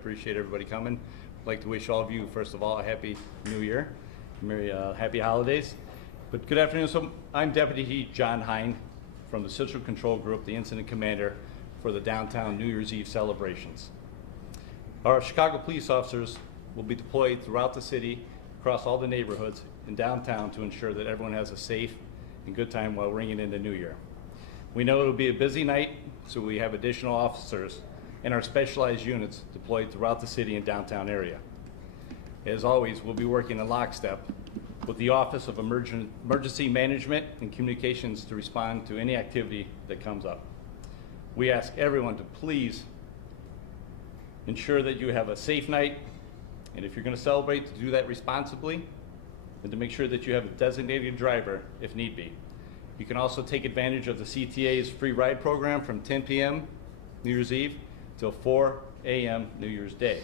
Appreciate everybody coming. I'd like to wish all of you, first of all, a happy new year. Happy holidays. But good afternoon. So I'm Deputy John Hine from the Situational Control Group, the incident commander for the downtown New Year's Eve celebrations. Our Chicago police officers will be deployed throughout the city, across all the neighborhoods in downtown to ensure that everyone has a safe and good time while ringing in the new year. We know it'll be a busy night, so we have additional officers and our specialized units deployed throughout the city and downtown area. As always, we'll be working in lockstep with the Office of Emergency Management and Communications to respond to any activity that comes up. We ask everyone to please ensure that you have a safe night, and if you're going to celebrate, to do that responsibly, and to make sure that you have a designated driver if need be. You can also take advantage of the CTA's free ride program from 10 p.m. New Year's Eve till 4 a.m. New Year's Day.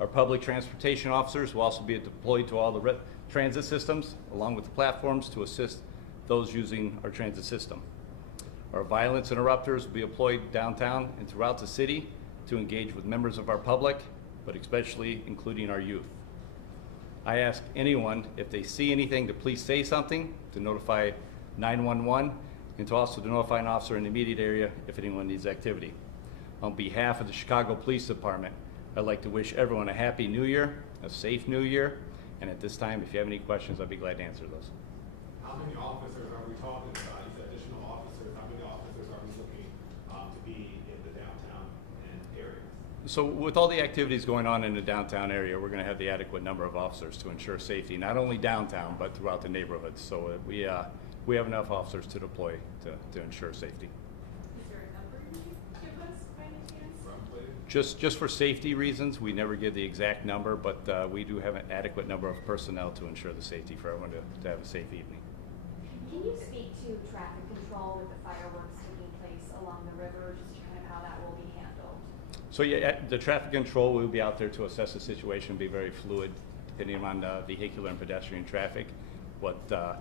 Our public transportation officers will also be deployed to all the transit systems, along with the platforms, to assist those using our transit system. Our violence interrupters will be deployed downtown and throughout the city to engage with members of our public, but especially including our youth. I ask anyone, if they see anything, to please say something, to notify 911, and to also notify an officer in the immediate area if anyone needs activity. On behalf of the Chicago Police Department, I'd like to wish everyone a happy new year, a safe new year, and at this time, if you have any questions, I'll be glad to answer those. How many officers are we talking about? You said additional officers. How many officers are we looking to be in the downtown area? So with all the activities going on in the downtown area, we're going to have the adequate number of officers to ensure safety, not only downtown, but throughout the neighborhoods. So we have enough officers to deploy to ensure safety. Is there a number you can give us by any chance? Just for safety reasons, we never give the exact number, but we do have an adequate number of personnel to ensure the safety for everyone to have a safe evening. Can you speak to traffic control with the fireworks taking place along the river, just kind of how that will be handled? So yeah, the traffic control will be out there to assess the situation, be very fluid, depending on vehicular and pedestrian traffic. But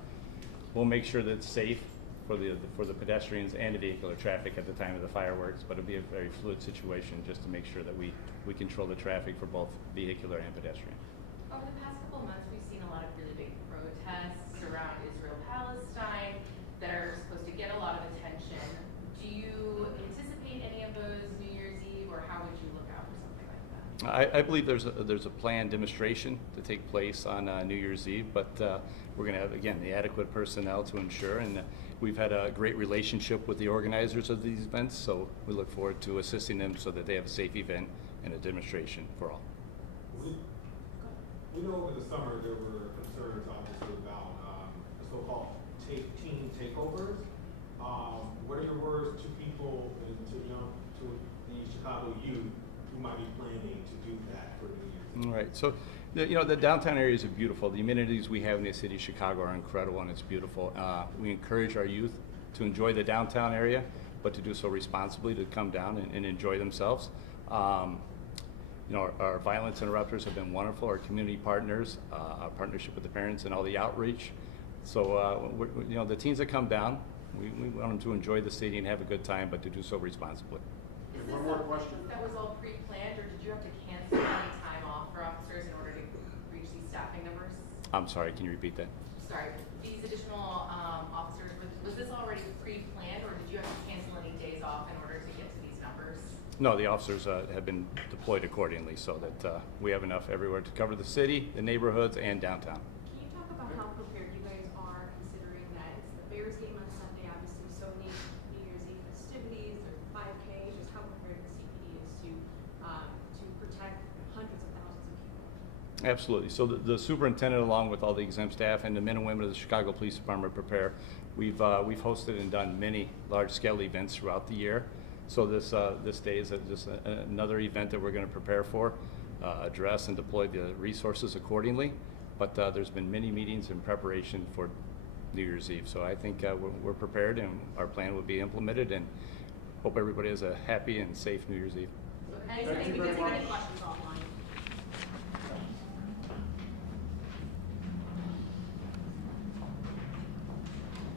we'll make sure that it's safe for the pedestrians and the vehicular traffic at the time of the fireworks, but it'll be a very fluid situation just to make sure that we control the traffic for both vehicular and pedestrian. Over the past couple of months, we've seen a lot of really big protests around Israel-Palestine that are supposed to get a lot of attention. Do you anticipate any of those New Year's Eve, or how would you look out for something like that? I believe there's a planned demonstration to take place on New Year's Eve, but we're going to have, again, the adequate personnel to ensure, and we've had a great relationship with the organizers of these events, so we look forward to assisting them so that they have a safe event and a demonstration for all. We know over the summer there were concerns, obviously, about the so-called teen takeovers. What are your words to people and to the Chicago youth who might be planning to do that for New Year's? All right. So, the downtown areas are beautiful. The amenities we have in the city of Chicago are incredible, and it's beautiful. We encourage our youth to enjoy the downtown area, but to do so responsibly, to come down and enjoy themselves. Our violence interrupters have been wonderful. Our community partners, our partnership with the parents, and all the outreach. So, the teens that come down, we want them to enjoy the city and have a good time, but to do so responsibly. Is this One more question. That was all pre-planned, or did you have to cancel any time off for officers in order to reach these staffing numbers? I'm sorry, can you repeat that? Sorry, these additional officers, was this already pre-planned, or did you have to cancel any days off in order to get to these numbers? No, the officers have been deployed accordingly so that we have enough everywhere to cover the city, the neighborhoods, and downtown. Can you talk about how prepared you guys are, considering that it's the Bears game on Sunday, obviously so many New Year's Eve festivities, there's 5K, just how prepared the CPD is to protect hundreds of thousands of people? Absolutely. So the superintendent, along with all the exempt staff and the men and women of the Chicago Police Department, prepare. We've hosted and done many large-scale events throughout the year. So this day is just another event that we're going to prepare for, address and deploy the resources accordingly. But there's been many meetings in preparation for New Year's Eve. So I think we're prepared, and our plan will be implemented, and hope everybody has a happy and safe New Year's Eve. Anything, you very because much. Any questions offline?